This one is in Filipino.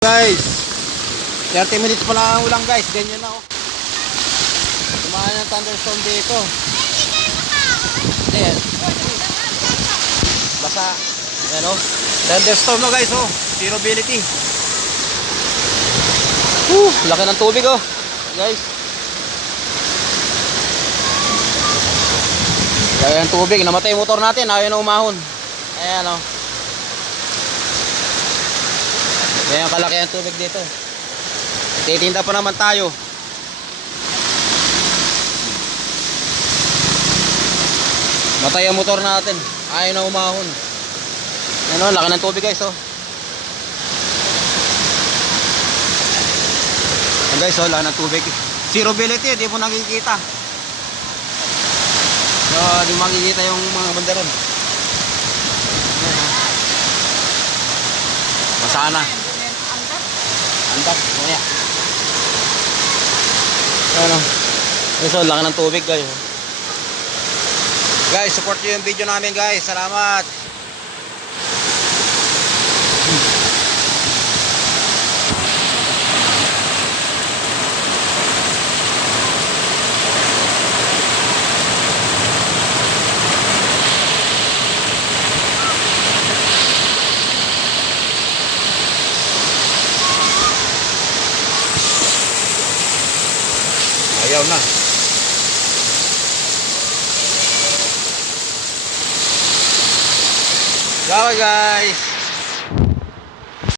Guys, 30 minutes pa lang ang ulang guys, ganyan na oh. Tumahan ng thunderstorm dito. Ayan. Basa. Ayan oh. Thunderstorm na guys oh. Zero ability. Laki ng tubig oh. Guys. Kaya yung tubig, namatay yung motor natin, ayaw na umahon. Ayan oh. Kaya kalaki ang tubig dito. Titinda pa naman tayo. Matay ang motor natin. Ayaw na umahon. Ano, laki ng tubig guys oh. Ayan guys oh, laki ng tubig. Zero ability, di mo nakikita. So, di makikita yung mga bandaron. Masana. Andak, mamaya. Ano? So, laki ng tubig guys. Guys, support nyo yung video namin guys. Salamat. Ayaw na. Ciao guys.